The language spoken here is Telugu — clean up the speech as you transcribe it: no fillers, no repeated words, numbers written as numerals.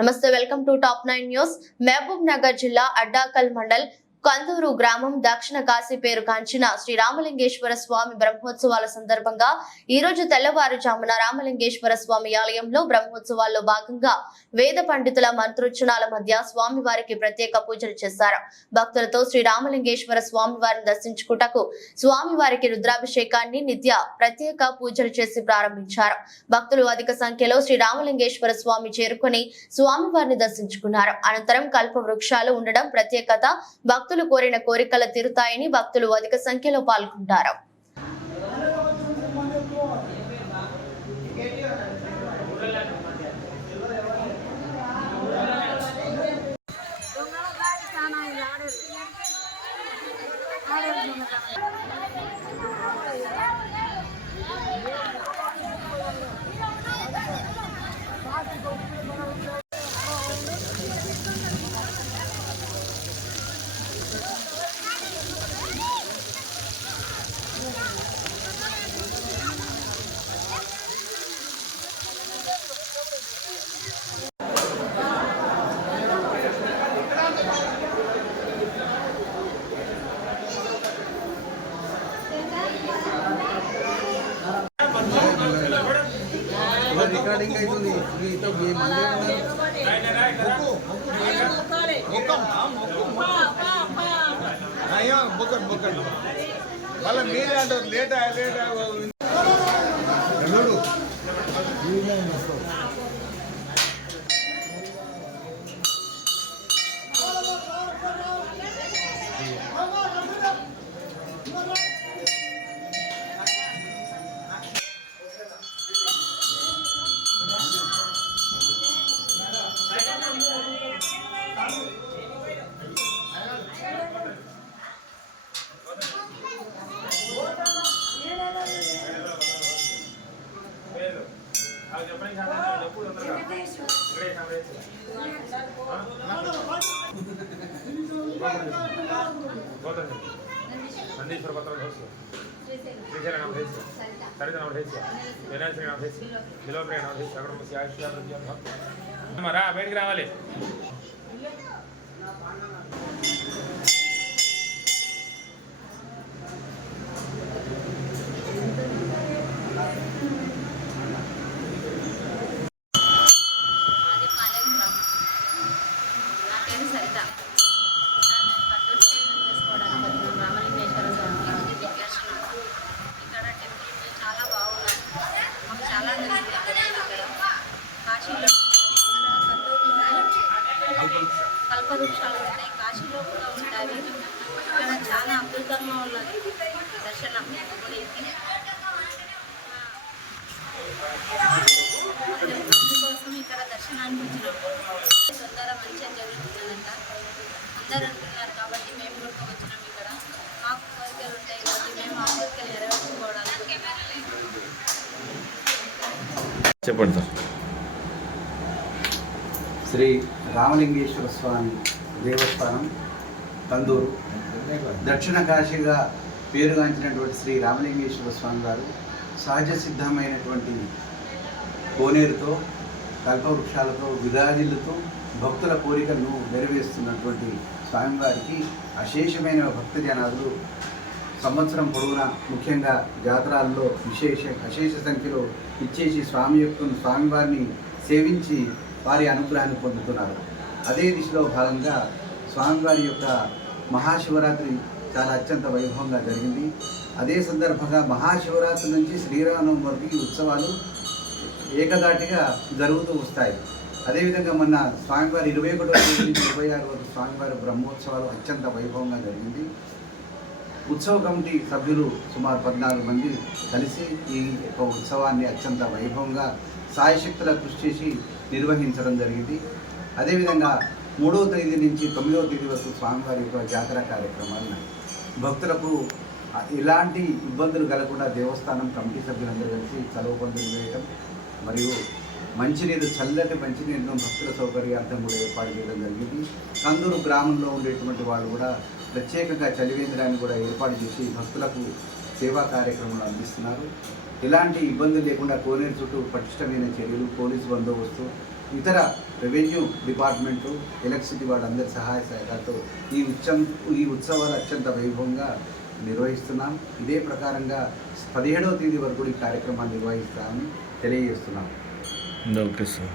నమస్తే, welcome to top 9 news. Mahbubnagar జిల్లా అడ్డాకల్ మండల్ కందూరు గ్రామం దక్షిణ కాశీ పేరు కాంచిన శ్రీ రామలింగేశ్వర స్వామి బ్రహ్మోత్సవాల సందర్భంగా ఈ రోజు తెల్లవారుజామున రామలింగేశ్వర స్వామి ఆలయంలో బ్రహ్మోత్సవాల్లో భాగంగా వేద పండితుల మంత్రోచ్చరణల మధ్య స్వామి వారికి ప్రత్యేక పూజలు చేశారు. భక్తులతో శ్రీ రామలింగేశ్వర స్వామి వారిని దర్శించుకుటకు స్వామి వారికి రుద్రాభిషేకాన్ని నిత్య ప్రత్యేక పూజలు చేసి ప్రారంభించారు. భక్తులు అధిక సంఖ్యలో శ్రీ రామలింగేశ్వర స్వామి చేరుకుని స్వామి వారిని దర్శించుకున్నారు. అనంతరం కల్ప వృక్షాలు ఉండడం ప్రత్యేకత. భక్తులు కోరిన కోరికలు తీరుతాయని భక్తులు అధిక సంఖ్యలో పాల్గొంటారు. रिकॉर्डिंग तो मళ్ళీ మీరే అంటారు లేట్ నందీశ్వర పత్రం శ్రీశైల నామ సరిత నామ వినాయక నామ విలోప్రియ నామ అక్కడ రా బయటికి రావాలి. కల్పవృక్షాలు ఉన్నాయి, కాశీలో కూడా ఉంటాయి. ఇక్కడ చాలా అద్భుతంగా ఉన్నది దర్శనం. కోసం ఇక్కడ దర్శనానికి వచ్చినప్పుడు తొందర మంచిగా జరుగుతుందంట అందరూ అంటున్నారు. కాబట్టి మేము కూడా వచ్చినాం. ఇక్కడ మాకు కోరికలు ఉంటాయి కాబట్టి మేము ఆ కోరికలు నెరవేర్చుకోవడానికి. చెప్పండి సార్. శ్రీ రామలింగేశ్వర స్వామి దేవస్థానం కందూరు దక్షిణ కాశీగా పేరుగాంచినటువంటి శ్రీ రామలింగేశ్వర స్వామి గారు సహజ సిద్ధమైనటువంటి కోనేరుతో కల్పవృక్షాలతో విరాజిల్లుతూ భక్తుల కోరికలను నెరవేరుస్తున్నటువంటి స్వామివారికి అశేషమైన భక్తజనాలు సంవత్సరం పొడవునా ముఖ్యంగా జాతరాల్లో అశేష సంఖ్యలో ఇచ్చేసి స్వామివారిని సేవించి వారి అనుగ్రహాన్ని పొందుతున్నారు. అదే దిశలో భాగంగా స్వామివారి యొక్క మహాశివరాత్రి చాలా అత్యంత వైభవంగా జరిగింది. అదే సందర్భంగా మహాశివరాత్రి నుంచి శ్రీరామనవమి వరకు ఈ ఉత్సవాలు ఏకదాటిగా జరుగుతూ వస్తాయి. అదేవిధంగా మొన్న స్వామివారి 21వ తేదీ నుంచి 26 వరకు స్వామివారి బ్రహ్మోత్సవాలు అత్యంత వైభవంగా జరిగింది. ఉత్సవ కమిటీ సభ్యులు సుమారు 14 మంది కలిసి ఈ యొక్క ఉత్సవాన్ని అత్యంత వైభవంగా సాయశక్తుల కృషి చేసి నిర్వహించడం జరిగింది. అదేవిధంగా 3వ తేదీ నుంచి 9వ తేదీ వరకు స్వామివారి యొక్క జాతర కార్యక్రమాలు భక్తులకు ఎలాంటి ఇబ్బందులు కలగకుండా దేవస్థానం కమిటీ సభ్యులందరూ కలిసి చదవపందులు వేయటం మరియు చల్లటి మంచినీరును భక్తుల సౌకర్యార్థం కూడా ఏర్పాటు చేయడం జరిగింది. కందూరు గ్రామంలో ఉండేటువంటి వాళ్ళు కూడా ప్రత్యేకంగా చలివేంద్రాన్ని కూడా ఏర్పాటు చేసి భక్తులకు సేవా కార్యక్రమాలు అందిస్తున్నారు. ఎలాంటి ఇబ్బందులు లేకుండా కోనేరు చుట్టూ పటిష్టమైన చర్యలు, పోలీసు బందోబస్తు, ఇతర రెవెన్యూ డిపార్ట్మెంటు, ఎలక్ట్రిసిటీ వాళ్ళందరి సహాయ సహకారంతో ఈ ఉత్సవాలు అత్యంత వైభవంగా నిర్వహిస్తున్నాం. ఇదే ప్రకారంగా 17వ తేదీ వరకు ఈ కార్యక్రమాన్ని నిర్వహిస్తామని తెలియజేస్తున్నాం. Okay sir.